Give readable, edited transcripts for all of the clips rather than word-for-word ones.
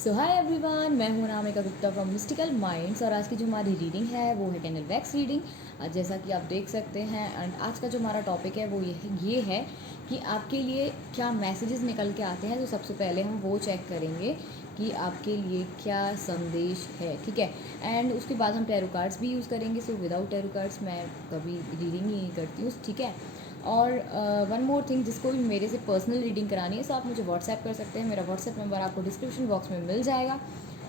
सो hi everyone, मैं हूं नामिका Gupta from mystical minds. और आज की जो हमारी रीडिंग है वो है कैंडल वैक्स रीडिंग। जैसा कि आप देख सकते हैं, एंड आज का जो हमारा टॉपिक है वो ये है कि आपके लिए क्या मैसेजेस निकल के आते हैं। तो सबसे पहले हम वो चेक करेंगे कि आपके लिए क्या संदेश है, ठीक है। एंड उसके बाद हम टैरो कार्ड्स भी यूज़ करेंगे। सो विदाउट टैरो कार्ड्स मैं कभी रीडिंग ही नहीं करती हूँ, ठीक है। और वन मोर थिंग, जिसको भी मेरे से पर्सनल रीडिंग करानी है, सो आप मुझे व्हाट्सएप कर सकते हैं। मेरा व्हाट्सएप नंबर आपको डिस्क्रिप्शन बॉक्स में मिल जाएगा।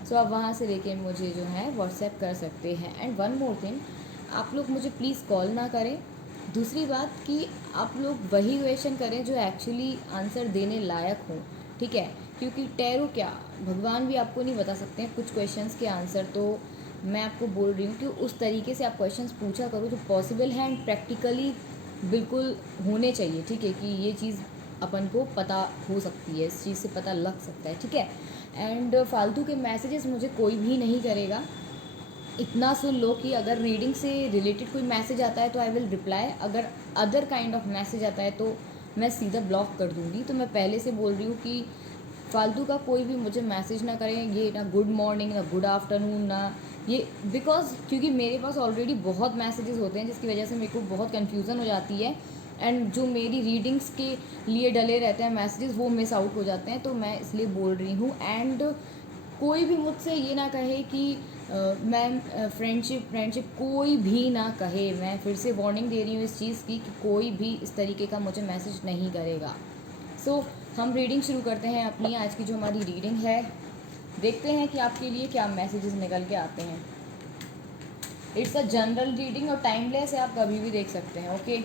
सो आप वहाँ से लेके मुझे जो है व्हाट्सएप कर सकते हैं। एंड वन मोर थिंग, आप लोग मुझे प्लीज़ कॉल ना करें। दूसरी बात कि आप लोग वही क्वेश्चन करें जो एक्चुअली आंसर देने लायक हो, ठीक है। क्योंकि टैरो क्या, भगवान भी आपको नहीं बता सकते हैं कुछ क्वेश्चंस के आंसर। तो मैं आपको बोल रही हूँ कि उस तरीके से आप क्वेश्चंस पूछा करो जो पॉसिबल है एंड प्रैक्टिकली बिल्कुल होने चाहिए, ठीक है। कि ये चीज़ अपन को पता हो सकती है, इस चीज़ से पता लग सकता है, ठीक है। एंड फालतू के मैसेजेस मुझे कोई भी नहीं करेगा। इतना सुन लो कि अगर रीडिंग से रिलेटेड कोई मैसेज आता है तो आई विल रिप्लाई। अगर अदर काइंड ऑफ मैसेज आता है तो मैं सीधा ब्लॉक कर दूँगी। तो मैं पहले से बोल रही हूँ कि फालतू का कोई भी मुझे मैसेज ना करें। ये ना गुड मॉर्निंग, ना गुड आफ्टरनून, ना ये, बिकॉज क्योंकि मेरे पास ऑलरेडी बहुत मैसेजेस होते हैं जिसकी वजह से मेरे को बहुत कन्फ्यूज़न हो जाती है। एंड जो मेरी रीडिंग्स के लिए डले रहते हैं मैसेजेस वो मिस आउट हो जाते हैं। तो मैं इसलिए बोल रही हूँ। एंड कोई भी मुझसे ये ना कहे कि मैम फ्रेंडशिप कोई भी ना कहे। मैं फिर से वार्निंग दे रही हूँ इस चीज़ की कि कोई भी इस तरीके का मुझे मैसेज नहीं करेगा। सो हम रीडिंग शुरू करते हैं अपनी। आज की जो हमारी रीडिंग है, देखते हैं कि आपके लिए क्या मैसेजेस निकल के आते हैं। इट्स अ जनरल रीडिंग और टाइमलेस है, आप कभी भी देख सकते हैं, ओके।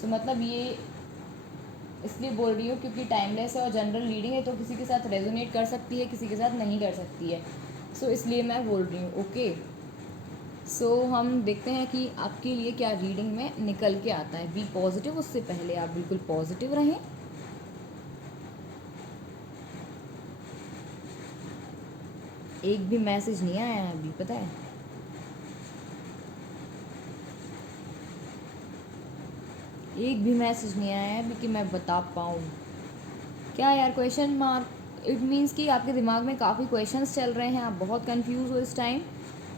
सो मतलब ये इसलिए बोल रही हूँ क्योंकि टाइमलेस है और जनरल रीडिंग है, तो किसी के साथ रेजोनेट कर सकती है, किसी के साथ नहीं कर सकती है। सो इसलिए मैं बोल रही हूँ, ओके। सो हम देखते हैं कि आपके लिए क्या रीडिंग में निकल के आता है। बी पॉजिटिव, उससे पहले आप बिल्कुल पॉजिटिव रहें। एक भी मैसेज नहीं आया है अभी, पता है। एक भी मैसेज नहीं आया है अभी कि मैं बता पाऊँ। क्या यार, क्वेश्चन मार्क, इट मीन्स कि आपके दिमाग में काफ़ी क्वेश्चंस चल रहे हैं, आप बहुत कंफ्यूज हो इस टाइम।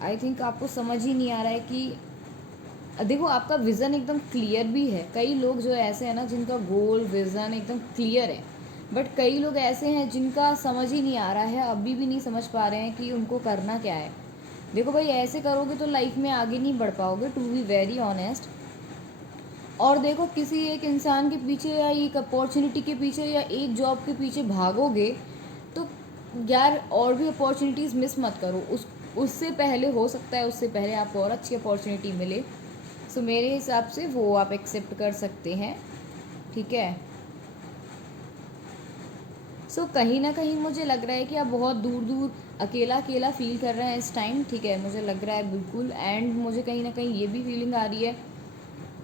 आई थिंक आपको समझ ही नहीं आ रहा है कि देखो, आपका विज़न एकदम क्लियर भी है। कई लोग जो ऐसे हैं ना जिनका गोल विज़न एकदम क्लियर है, बट कई लोग ऐसे हैं जिनका समझ ही नहीं आ रहा है, अभी भी नहीं समझ पा रहे हैं कि उनको करना क्या है। देखो भाई, ऐसे करोगे तो लाइफ में आगे नहीं बढ़ पाओगे, टू बी वेरी ऑनेस्ट। और देखो, किसी एक इंसान के पीछे या एक अपॉर्चुनिटी के पीछे या एक जॉब के पीछे भागोगे तो यार और भी अपॉर्चुनिटीज़ मिस मत करो। उससे पहले हो सकता है, उससे पहले आपको और अच्छी अपॉर्चुनिटी मिले। सो मेरे हिसाब से वो आप एक्सेप्ट कर सकते हैं, ठीक है। सो कहीं ना कहीं मुझे लग रहा है कि आप बहुत दूर दूर अकेला अकेला फील कर रहे हैं इस टाइम, ठीक है। मुझे लग रहा है बिल्कुल। एंड मुझे कहीं ना कहीं ये भी फीलिंग आ रही है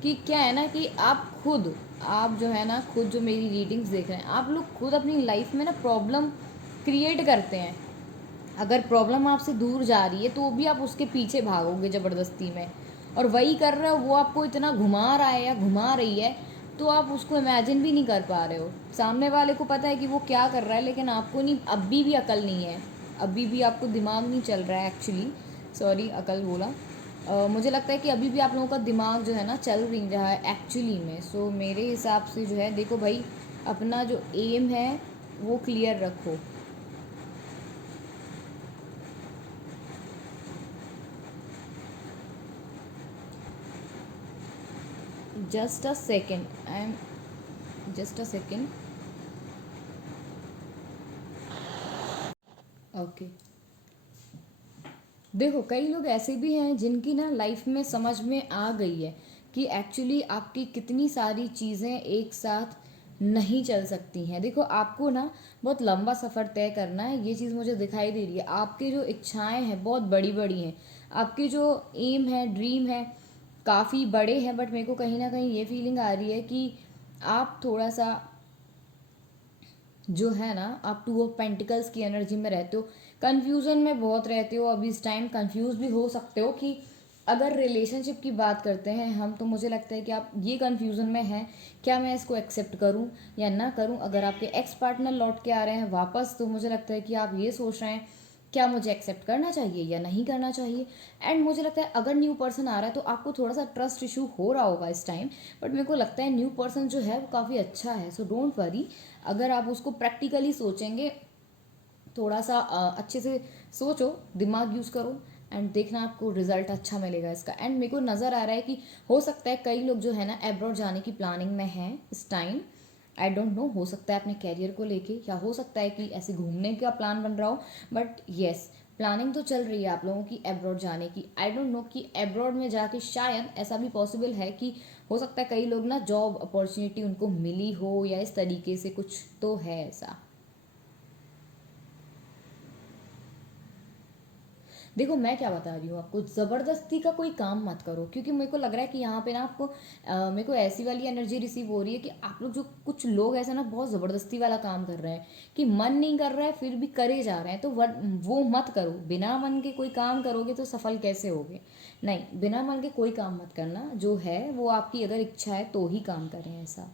कि क्या है ना कि आप जो है ना खुद, जो मेरी रीडिंग्स देख रहे हैं, आप लोग खुद अपनी लाइफ में ना प्रॉब्लम क्रिएट करते हैं। अगर प्रॉब्लम आपसे दूर जा रही है तो भी आप उसके पीछे भागोगे ज़बरदस्ती में, और वही कर रहे हो, वो आपको इतना घुमा रहा है या घुमा रही है, तो आप उसको इमेजिन भी नहीं कर पा रहे हो। सामने वाले को पता है कि वो क्या कर रहा है, लेकिन आपको नहीं, अभी भी अकल नहीं है, अभी भी आपको दिमाग नहीं चल रहा है एक्चुअली। सॉरी, अकल बोला। मुझे लगता है कि अभी भी आप लोगों का दिमाग जो है ना चल नहीं रहा है एक्चुअली में। सो मेरे हिसाब से जो है, देखो भाई, अपना जो एम है वो क्लियर रखो। Just a second, I am just a second, okay. देखो, कई लोग ऐसे भी हैं जिनकी ना लाइफ में समझ में आ गई है कि एक्चुअली आपकी कितनी सारी चीज़ें एक साथ नहीं चल सकती हैं। देखो, आपको ना बहुत लंबा सफ़र तय करना है, ये चीज़ मुझे दिखाई दे रही है। आपकी जो इच्छाएं हैं बहुत बड़ी बड़ी हैं, आपके जो एम है, ड्रीम है, काफ़ी बड़े हैं। बट मेरे को कहीं ना कहीं ये फीलिंग आ रही है कि आप थोड़ा सा जो है ना, आप टू ऑफ पेंटिकल्स की एनर्जी में रहते हो, कन्फ्यूज़न में बहुत रहते हो। अभी इस टाइम कंफ्यूज भी हो सकते हो कि अगर रिलेशनशिप की बात करते हैं हम, तो मुझे लगता है कि आप ये कन्फ्यूज़न में हैं, क्या मैं इसको एक्सेप्ट करूं या ना करूं। अगर आपके एक्स पार्टनर लौट के आ रहे हैं वापस, तो मुझे लगता है कि आप ये सोच रहे हैं क्या मुझे एक्सेप्ट करना चाहिए या नहीं करना चाहिए। एंड मुझे लगता है अगर न्यू पर्सन आ रहा है तो आपको थोड़ा सा ट्रस्ट इशू हो रहा होगा इस टाइम, बट मेरे को लगता है न्यू पर्सन जो है वो काफ़ी अच्छा है। सो डोंट वरी, अगर आप उसको प्रैक्टिकली सोचेंगे, थोड़ा सा अच्छे से सोचो, दिमाग यूज़ करो, एंड देखना आपको रिजल्ट अच्छा मिलेगा इसका। एंड मेरे को नज़र आ रहा है कि हो सकता है कई लोग जो है ना एब्रॉड जाने की प्लानिंग में हैं इस टाइम। आई डोंट नो, हो सकता है अपने कैरियर को लेके, या हो सकता है कि ऐसे घूमने का प्लान बन रहा हो, बट येस, प्लानिंग तो चल रही है आप लोगों की एब्रॉड जाने की। आई डोंट नो कि एब्रॉड में जाके शायद ऐसा भी पॉसिबल है कि हो सकता है कई लोग ना जॉब अपॉर्चुनिटी उनको मिली हो, या इस तरीके से कुछ तो है ऐसा। देखो मैं क्या बता रही हूँ आपको, ज़बरदस्ती का कोई काम मत करो, क्योंकि मेरे को लग रहा है कि यहाँ पे ना आपको मेरे को ऐसी वाली एनर्जी रिसीव हो रही है कि आप लोग, जो कुछ लोग ऐसे ना बहुत ज़बरदस्ती वाला काम कर रहे हैं कि मन नहीं कर रहा है फिर भी करे जा रहे हैं। तो वो मत करो। बिना मन के कोई काम करोगे तो सफल कैसे होगे। नहीं, बिना मन के कोई काम मत करना, जो है वो आपकी अगर इच्छा है तो ही काम करें ऐसा।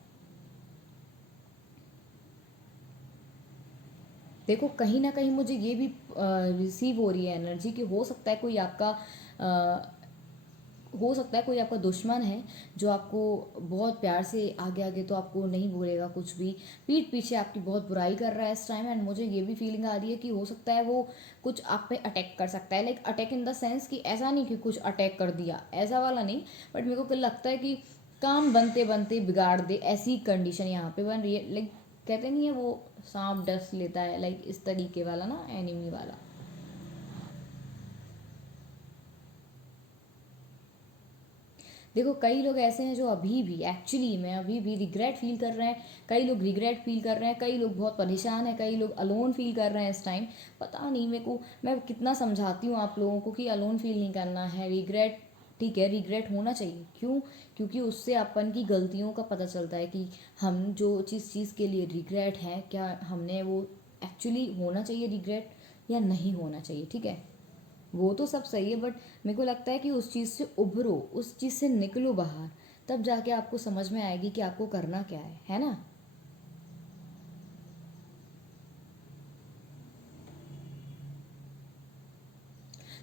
देखो कहीं ना कहीं मुझे ये भी रिसीव हो रही है एनर्जी कि हो सकता है कोई आपका हो सकता है कोई आपका दुश्मन है, जो आपको बहुत प्यार से आगे आगे तो आपको नहीं बोलेगा कुछ भी, पीठ पीछे आपकी बहुत बुराई कर रहा है इस टाइम। एंड मुझे ये भी फीलिंग आ रही है कि हो सकता है वो कुछ आप पे अटैक कर सकता है, like attack in the sense कि ऐसा नहीं कि कुछ अटैक कर दिया, ऐसा वाला नहीं, बट मेरे को लगता है कि काम बनते बनते बिगाड़ दे, ऐसी कंडीशन यहाँ पे बन रही है। लाइक कहते नहीं है वो, सांप डस लेता है, लाइक इस तरीके वाला ना, एनिमी वाला। देखो कई लोग ऐसे हैं जो अभी भी एक्चुअली में अभी भी रिग्रेट फील कर रहे हैं, कई लोग रिग्रेट फील कर रहे हैं, कई लोग बहुत परेशान हैं, कई लोग अलोन फील कर रहे हैं इस टाइम। पता नहीं मेरे को, मैं कितना समझाती हूँ आप लोगों को कि अलोन फील नहीं करना है, रिग्रेट ठीक है, रिग्रेट होना चाहिए। क्यों? क्योंकि उससे अपन की गलतियों का पता चलता है कि हम जो जिस चीज़ के लिए रिग्रेट है, क्या हमने वो एक्चुअली होना चाहिए रिग्रेट या नहीं होना चाहिए। ठीक है, वो तो सब सही है, बट मेरे को लगता है कि उस चीज़ से उभरो, उस चीज़ से निकलो बाहर, तब जाके आपको समझ में आएगी कि आपको करना क्या है ना।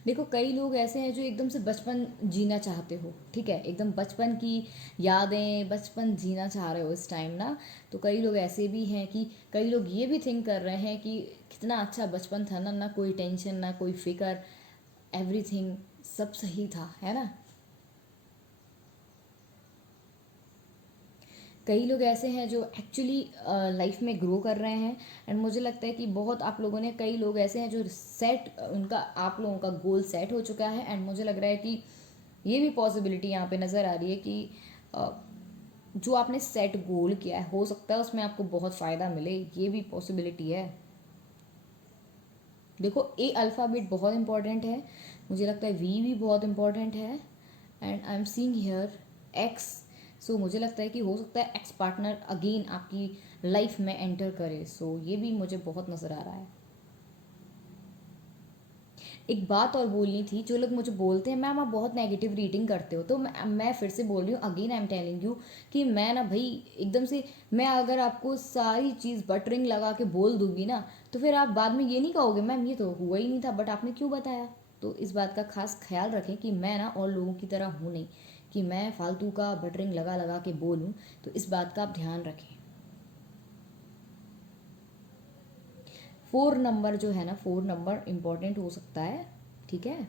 देखो कई लोग ऐसे हैं जो एकदम से बचपन जीना चाहते हो, ठीक है, एकदम बचपन की यादें, बचपन जीना चाह रहे हो इस टाइम ना। तो कई लोग ऐसे भी हैं कि कई लोग ये भी थिंक कर रहे हैं कि कितना अच्छा बचपन था ना, ना कोई टेंशन ना कोई फिक्र, एवरीथिंग सब सही था, है ना। कई लोग ऐसे हैं जो एक्चुअली लाइफ में ग्रो कर रहे हैं। एंड मुझे लगता है कि बहुत आप लोगों ने, कई लोग ऐसे हैं जो सेट, उनका आप लोगों का गोल सेट हो चुका है। एंड मुझे लग रहा है कि ये भी पॉसिबिलिटी यहाँ पे नज़र आ रही है कि अ, जो आपने सेट गोल किया है, हो सकता है उसमें आपको बहुत फ़ायदा मिले, ये भी पॉसिबिलिटी है। देखो ए अल्फ़ाबेट बहुत इंपॉर्टेंट है, मुझे लगता है वी भी बहुत इंपॉर्टेंट है, and I am seeing here ex. So मुझे लगता है कि हो सकता है एक्स पार्टनर अगेन आपकी लाइफ में एंटर करे। सो ये भी मुझे बहुत नज़र आ रहा है। एक बात और बोलनी थी, जो लोग मुझे बोलते हैं मैम आप बहुत नेगेटिव रीडिंग करते हो, तो मैं फिर से बोल रही हूँ, again I am telling you कि मैं ना भाई एकदम से, मैं अगर आपको सारी चीज़ बटरिंग लगा के बोल दूंगी ना, तो फिर आप बाद में ये नहीं कहोगे मैम ये तो हुआ ही नहीं था, बट आपने क्यों बताया। तो इस बात का खास ख्याल रखें कि मैं ना और लोगों की तरह हूँ नहीं, कि मैं फालतू का बटरिंग लगा लगा के बोलूँ। तो इस बात का आप ध्यान रखें। 4 नंबर जो है ना, 4 नंबर इम्पॉर्टेंट हो सकता है, ठीक है।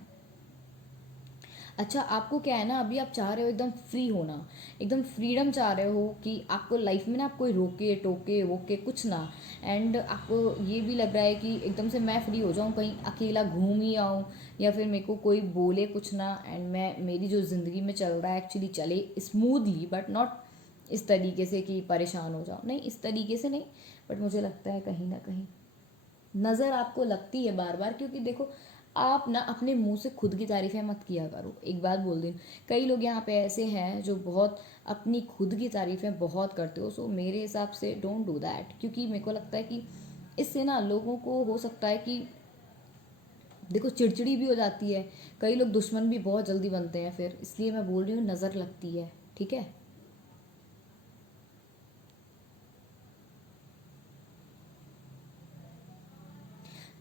अच्छा आपको क्या है ना, अभी आप चाह रहे हो एकदम फ्री होना, एकदम फ्रीडम चाह रहे हो कि आपको लाइफ में ना आप कोई रोके टोके वोके कुछ ना। एंड आपको ये भी लग रहा है कि एकदम से मैं फ्री हो जाऊँ, कहीं अकेला घूम ही आऊँ, या फिर मेरे को कोई बोले कुछ ना, एंड मैं, मेरी जो ज़िंदगी में चल रहा है एक्चुअली चले स्मूथली, बट नॉट इस तरीके से कि परेशान हो जाओ, नहीं इस तरीके से नहीं। बट मुझे लगता है कहीं ना कहीं नज़र आपको लगती है बार बार, क्योंकि देखो आप ना अपने मुंह से खुद की तारीफ़ें मत किया करो। एक बात बोल दूँ, कई लोग यहाँ पे ऐसे हैं जो बहुत अपनी खुद की तारीफ़ें बहुत करते हो। सो मेरे हिसाब से डोंट डू दैट, क्योंकि मेरे को लगता है कि इससे ना लोगों को हो सकता है कि देखो चिड़चिड़ी भी हो जाती है, कई लोग दुश्मन भी बहुत जल्दी बनते हैं फिर, इसलिए मैं बोल रही हूँ नज़र लगती है, ठीक है।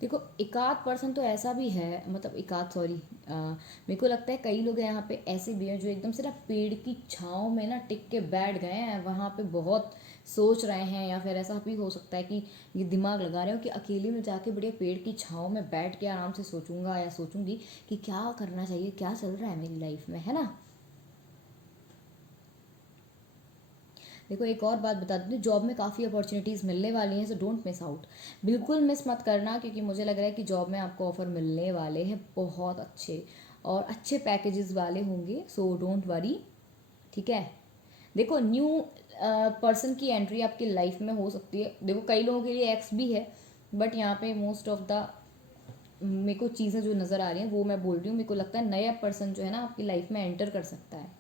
देखो एकाध पर्सन तो ऐसा भी है, मतलब एकाध सॉरी, मेरे को लगता है कई लोग यहाँ पे ऐसे भी हैं जो एकदम से ना पेड़ की छाँव में ना टिक के बैठ गए हैं, वहाँ पे बहुत सोच रहे हैं, या फिर ऐसा भी हो सकता है कि ये दिमाग लगा रहे हो कि अकेले में जाके बढ़िया पेड़ की छाँव में बैठ के आराम से सोचूंगा या सोचूंगी कि क्या करना चाहिए, क्या चल रहा है मेरी लाइफ में, है ना। देखो एक और बात बता देती हूँ, जॉब में काफ़ी अपॉर्चुनिटीज़ मिलने वाली हैं, सो डोंट मिस आउट। बिल्कुल मिस मत करना, क्योंकि मुझे लग रहा है कि जॉब में आपको ऑफ़र मिलने वाले हैं बहुत अच्छे, और अच्छे पैकेजेस वाले होंगे, सो डोंट वरी, ठीक है। देखो न्यू पर्सन की एंट्री आपकी लाइफ में हो सकती है, देखो कई लोगों के लिए एक्स भी है, बट यहाँ पे मोस्ट ऑफ द मेरे को चीज़ें जो नज़र आ रही हैं वो मैं बोल रही हूँ, मेरे को लगता है नया पर्सन जो है ना आपकी लाइफ में एंटर कर सकता है।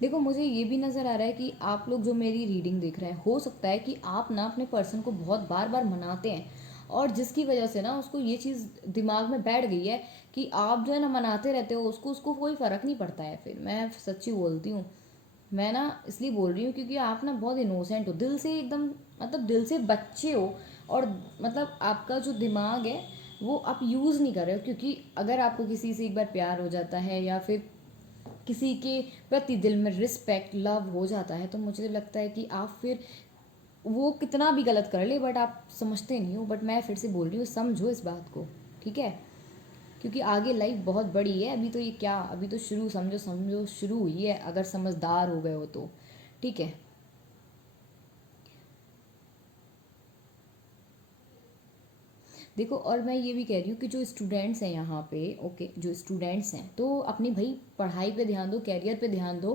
देखो मुझे ये भी नज़र आ रहा है कि आप लोग जो मेरी रीडिंग देख रहे हैं, हो सकता है कि आप ना अपने पर्सन को बहुत बार बार मनाते हैं, और जिसकी वजह से ना उसको ये चीज़ दिमाग में बैठ गई है कि आप जो है ना मनाते रहते हो उसको, उसको कोई फ़र्क नहीं पड़ता है। फिर मैं सच्ची बोलती हूँ, मैं ना इसलिए बोल रही हूँ क्योंकि आप ना बहुत इनोसेंट हो, दिल से एकदम, मतलब दिल से बच्चे हो, और मतलब आपका जो दिमाग है वो आप यूज़ नहीं कर रहे हो, क्योंकि अगर आपको किसी से एक बार प्यार हो जाता है या फिर किसी के प्रति दिल में रिस्पेक्ट लव हो जाता है, तो मुझे लगता है कि आप फिर वो कितना भी गलत कर ले बट आप समझते नहीं हो। बट मैं फिर से बोल रही हूँ, समझो इस बात को, ठीक है, क्योंकि आगे लाइफ बहुत बड़ी है, अभी तो ये क्या, अभी तो शुरू, समझो समझो शुरू हुई है, अगर समझदार हो गए हो तो, ठीक है। देखो और मैं ये भी कह रही हूँ कि जो स्टूडेंट्स हैं यहाँ पे, ओके, जो स्टूडेंट्स हैं तो अपनी भाई पढ़ाई पे ध्यान दो, कैरियर पे ध्यान दो,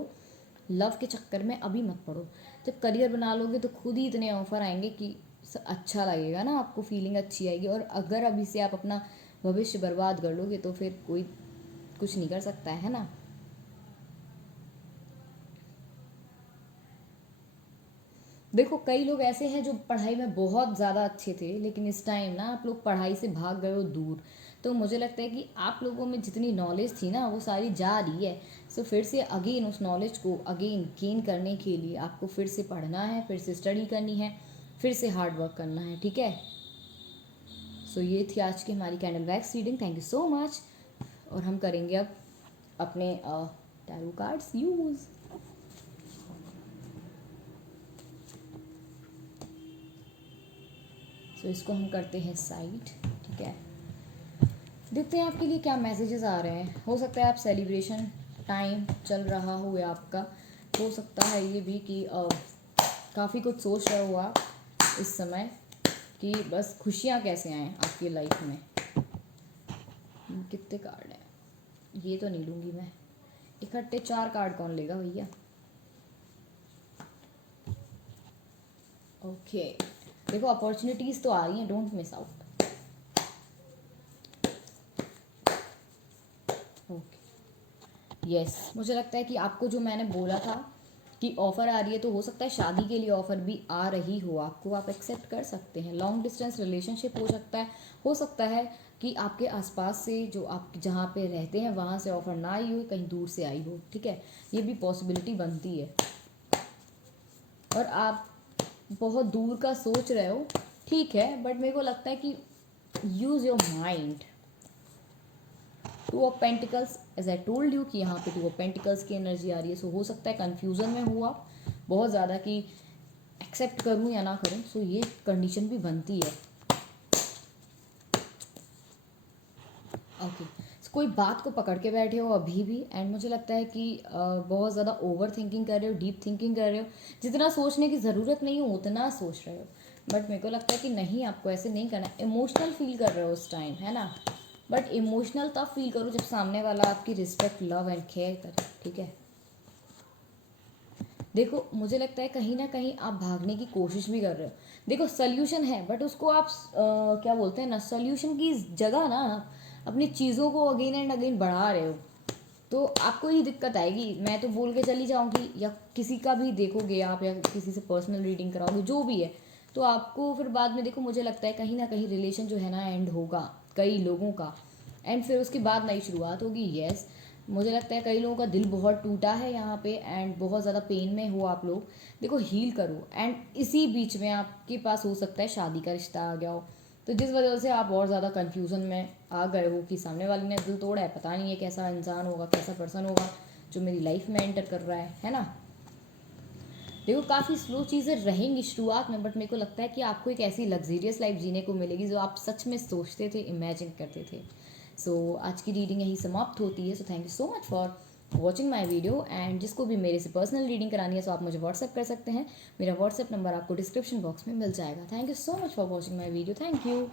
लव के चक्कर में अभी मत पड़ो। जब करियर बना लोगे तो खुद ही इतने ऑफर आएंगे कि अच्छा लगेगा ना आपको, फीलिंग अच्छी आएगी, और अगर अभी से आप अपना भविष्य बर्बाद कर लोगे तो फिर कोई कुछ नहीं कर सकता है ना। देखो कई लोग ऐसे हैं जो पढ़ाई में बहुत ज़्यादा अच्छे थे, लेकिन इस टाइम ना आप लोग पढ़ाई से भाग गए हो दूर, तो मुझे लगता है कि आप लोगों में जितनी नॉलेज थी ना वो सारी जा रही है। सो फिर से अगेन उस नॉलेज को अगेन गेन करने के लिए आपको फिर से पढ़ना है, फिर से स्टडी करनी है, फिर से हार्ड वर्क करना है, ठीक है। सो ये थी आज की हमारी candle wax reading, thank you so much. और हम करेंगे अब अपने टैरो कार्ड्स यूज़। सो इसको हम करते हैं साइड, ठीक है। देखते हैं आपके लिए क्या मैसेजेस आ रहे हैं। हो सकता है आप सेलिब्रेशन टाइम चल रहा हो या आपका, हो सकता है ये भी कि काफ़ी कुछ सोच रहे हो आप इस समय कि बस खुशियाँ कैसे आएँ आपकी लाइफ में। कितने कार्ड हैं, ये तो नहीं लूँगी मैं, इकट्ठे 4 कार्ड कौन लेगा भैया। ओके देखो अपॉर्चुनिटीज़ तो आ रही हैं, don't miss out. Okay yes, मुझे लगता है कि आपको जो मैंने बोला था कि ऑफ़र आ रही है, तो हो सकता है शादी के लिए ऑफ़र भी आ रही हो आपको, आप एक्सेप्ट कर सकते हैं। लॉन्ग डिस्टेंस रिलेशनशिप हो सकता है कि आपके आसपास से जो आप जहाँ पे रहते हैं वहाँ से ऑफ़र ना आई हो, कहीं दूर से आई हो, ठीक है, ये भी पॉसिबिलिटी बनती है। और आप बहुत दूर का सोच रहे हो, ठीक है, बट मेरे को लगता है कि use your mind. Two of pentacles, as I told you कि यहाँ पे टू ऑफ पेंटिकल्स की एनर्जी आ रही है, सो हो सकता है कन्फ्यूज़न में हो आप बहुत ज़्यादा कि एक्सेप्ट करूँ या ना करूँ, सो ये कंडीशन भी बनती है। ओके कोई बात को पकड़ के बैठे हो अभी भी, एंड मुझे लगता है कि बहुत ज़्यादा ओवर थिंकिंग कर रहे हो, डीप थिंकिंग कर रहे हो, जितना सोचने की ज़रूरत नहीं हो उतना सोच रहे हो, बट मेरे को लगता है कि नहीं, आपको ऐसे नहीं करना। इमोशनल फील कर रहे हो उस टाइम, है ना, बट इमोशनल तब फील करो जब सामने वाला आपकी रिस्पेक्ट लव एंड केयर करे, ठीक है। देखो मुझे लगता है कहीं ना कहीं आप भागने की कोशिश भी कर रहे हो। देखो सल्यूशन है, बट उसको आप क्या बोलते हैं ना, सल्यूशन की जगह ना अपनी चीज़ों को अगेन एंड अगेन बढ़ा रहे हो, तो आपको ही दिक्कत आएगी। मैं तो बोल के चली जाऊँगी, या किसी का भी देखोगे आप, या किसी से पर्सनल रीडिंग कराओगे, जो भी है, तो आपको फिर बाद में देखो, मुझे लगता है कहीं ना कहीं रिलेशन जो है ना एंड होगा कई लोगों का, एंड फिर उसके बाद नई शुरुआत होगी। यस, मुझे लगता है कई लोगों का दिल बहुत टूटा है यहाँ पे, एंड बहुत ज़्यादा पेन में हो आप लोग। देखो, हील करो, एंड इसी बीच में आपके पास हो सकता है शादी का रिश्ता आ गया हो, तो जिस वजह से आप और ज़्यादा कन्फ्यूज़न में आ गए हो कि सामने वाले ने दिल तोड़ा है, पता नहीं है कैसा इंसान होगा, कैसा पर्सन होगा जो मेरी लाइफ में एंटर कर रहा है ना। देखो, काफ़ी स्लो चीज़ें रहेंगी शुरुआत में, बट मेरे को लगता है कि आपको एक ऐसी लग्जीरियस लाइफ जीने को मिलेगी जो आप सच में सोचते थे, इमेजिन करते थे। सो आज की रीडिंग यही समाप्त होती है। So thank you so much for watching my video, and जिसको भी मेरे से पर्सनल रीडिंग करानी है, सो आप मुझे व्हाट्सअप कर सकते हैं। मेरा व्हाट्सअप नंबर आपको डिस्क्रिप्शन बॉक्स में मिल जाएगा। Thank you so much for watching my video. Thank you.